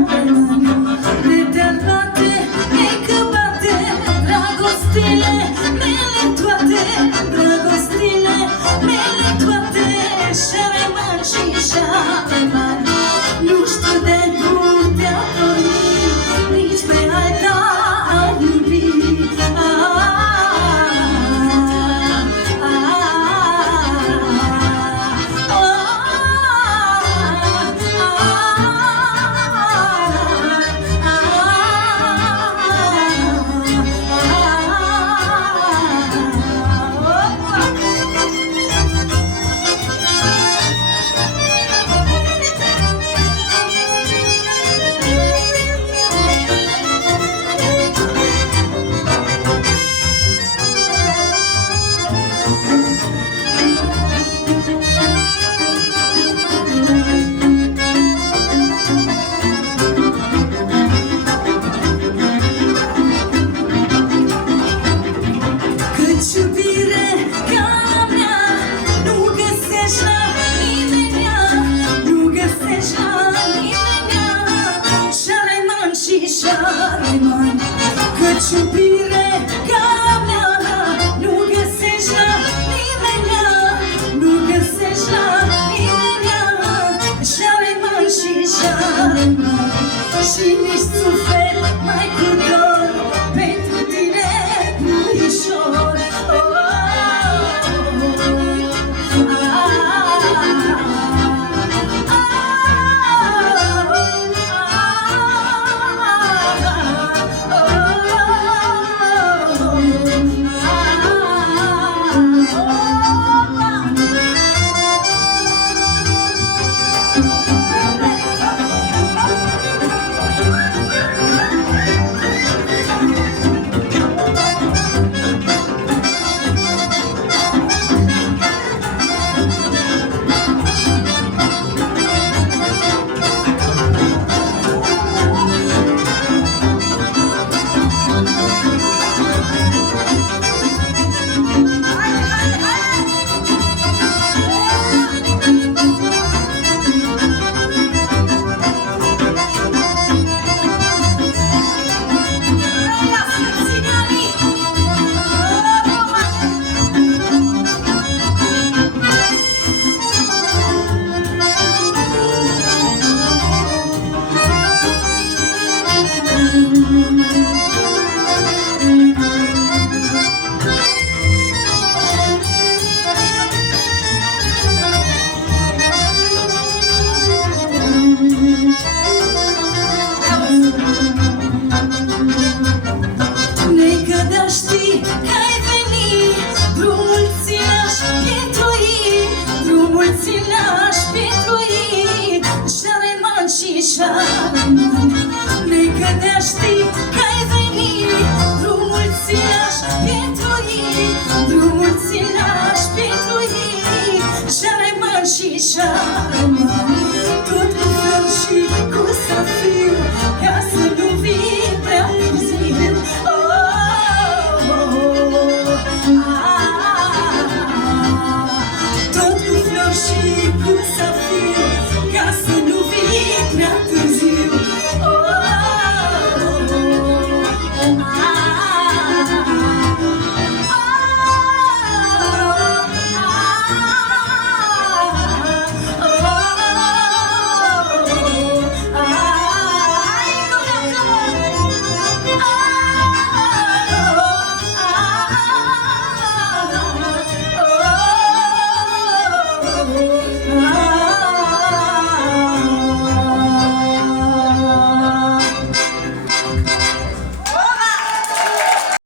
De te-ar bate, ei că bate dragostile mele toate, dragostile mele toate, șareman și șareman. Nu știu de cum te-a dormit, nici pe alta a iubit. Căci iubire ca mea nu găsești la nimeni, nu găsești la nimeni. Șareman și șareman, și nici suflet mai cu dor pentru tine puișor. Neică de-a ști că ai venit, drumul ți l-aș pietui, drumul ți l-aș pietui. Șareman și șareman, tot cu fel și cu safir.